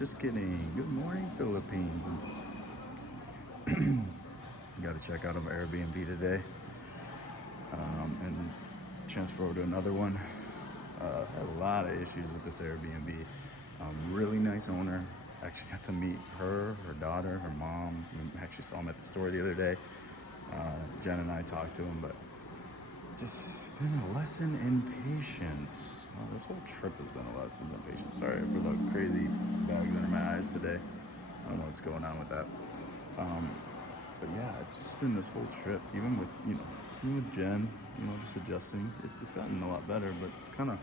Just kidding. Good morning, Philippines. Got to check out of Airbnb today and transfer over to another one. Had a lot of issues with this Airbnb. Really nice owner. Actually got to meet her daughter, her mom. Actually saw him at the store the other day. Jen and I talked to him, but just been a lesson in patience. This whole trip has been a lesson in patience. Sorry for the crazy bags under my eyes today. I don't know what's going on with that. But yeah, it's just been this whole trip, even with Jen, just adjusting. It's gotten a lot better, but it's kind of,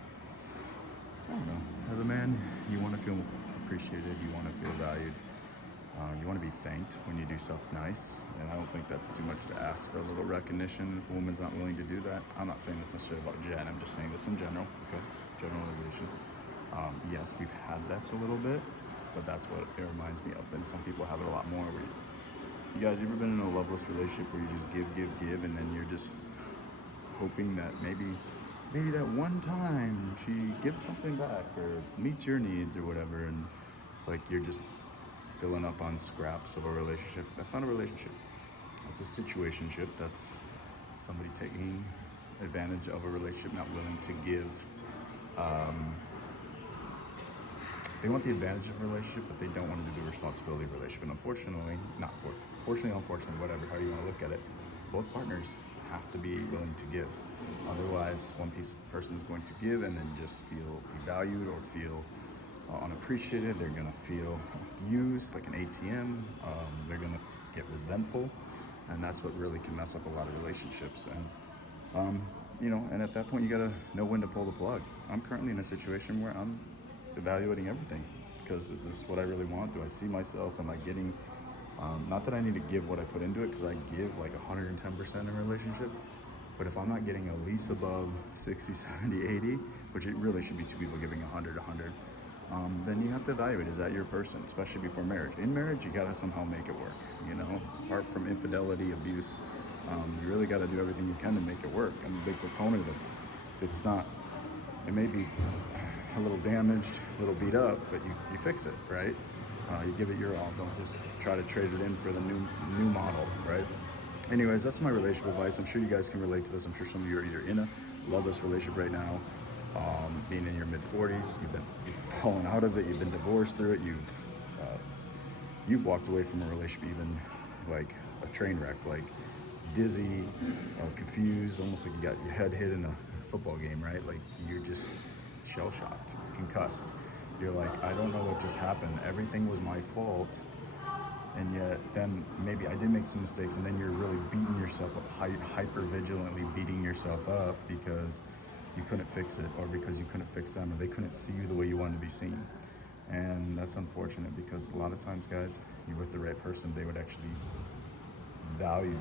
I don't know. As a man, you want to feel appreciated. You want to feel valued. You want to be thanked when you do stuff nice. And I don't think that's too much to ask for a little recognition if a woman's not willing to do that. I'm not saying this necessarily about Jen. I'm just saying this in general. Okay, generalization. Yes, we've had this a little bit, but that's what it reminds me of. And some people have it a lot more. You guys ever been in a loveless relationship where you just give, and then you're just hoping that maybe that one time she gives something back or meets your needs or whatever, and it's like you're just filling up on scraps of a relationship. That's not a relationship. That's a situationship. That's somebody taking advantage of a relationship, not willing to give. They want the advantage of a relationship, but they don't want to do the responsibility of a relationship. And unfortunately, unfortunately, whatever, how you want to look at it, both partners have to be willing to give. Otherwise, one person is going to give and then just feel devalued or feel unappreciated. They're going to feel used like an ATM. They're going to get resentful, and that's what really can mess up a lot of relationships. And and at that point, you got to know when to pull the plug. I'm currently in a situation where I'm evaluating everything, because is this what I really want? Do I see myself? Am I getting? Not that I need to give what I put into it, because I give like 110% in a relationship. But if I'm not getting at least above 60, 70, 80, which it really should be two people giving 100, then you have to evaluate, is that your person, especially before marriage. In marriage, you gotta somehow make it work, apart from infidelity, abuse, you really gotta do everything you can to make it work. I'm a big proponent of it. It's not, it may be a little damaged, a little beat up, but you fix it, right? You give it your all. Don't just try to trade it in for the new model, right? Anyways, that's my relationship advice. I'm sure you guys can relate to this. I'm sure some of you are either in a loveless relationship right now, being in your mid-40s, you've fallen out of it, you've been divorced through it, you've walked away from a relationship even like a train wreck, like dizzy, confused, almost like you got your head hit in a football game, right? Like you're just shell-shocked, concussed. You're like, I don't know what just happened. Everything was my fault. And yet then maybe I did make some mistakes, and then you're really beating yourself up, hyper vigilantly beating yourself up because you couldn't fix it, or because you couldn't fix them, or they couldn't see you the way you wanted to be seen. And that's unfortunate, because a lot of times, guys, you're with the right person, they would actually value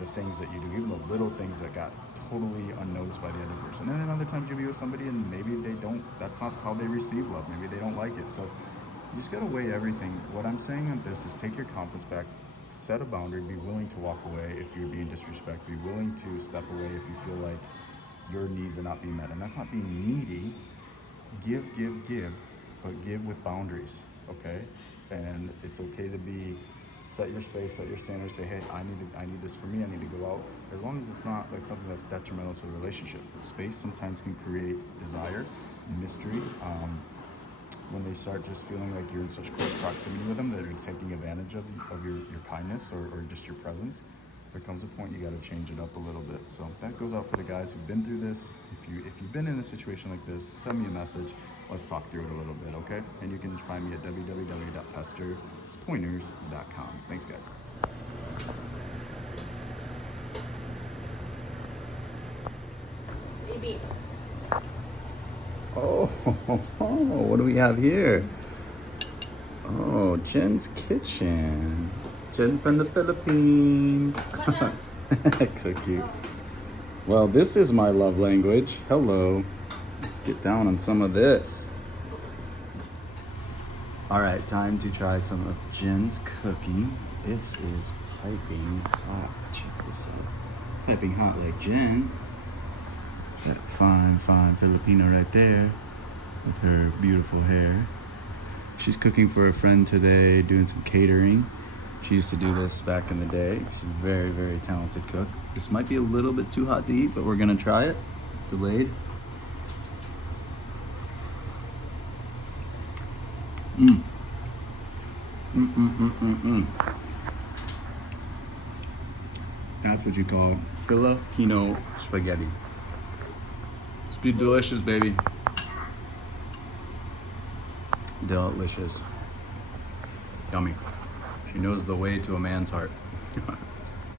the things that you do, even the little things that got totally unnoticed by the other person. And then other times you'll be with somebody and maybe they don't, that's not how they receive love. Maybe they don't like it. So you just gotta weigh everything. What I'm saying on this is take your confidence back, set a boundary, be willing to walk away if you're being disrespected, be willing to step away if you feel like your needs are not being met. And that's not being needy. Give, but give with boundaries, okay? And it's okay to set your space, set your standards, say, hey, I need this for me, I need to go out. As long as it's not like something that's detrimental to the relationship. Space sometimes can create desire, mystery. When they start just feeling like you're in such close proximity with them that they're taking advantage of your kindness or just your presence, there comes a point you got to change it up a little bit. So that goes out for the guys who've been through this. If you've been in a situation like this, send me a message. Let's talk through it a little bit, okay? And you can find me at www.pastorpointers.com. Thanks, guys. Baby. Oh, what do we have here? Oh, Jen's kitchen. Jen from the Philippines. So cute. Well, this is my love language. Hello. Let's get down on some of this. All right, time to try some of Jen's cooking. It is piping hot. Check this out. Piping hot like Jen. That fine Filipino right there with her beautiful hair. She's cooking for a friend today, doing some catering. She used to do this back in the day. She's a very, very talented cook. This might be a little bit too hot to eat, but we're gonna try it. Delayed. That's what you call Filipino spaghetti. It's be delicious, baby. Delicious. Yummy. She knows the way to a man's heart.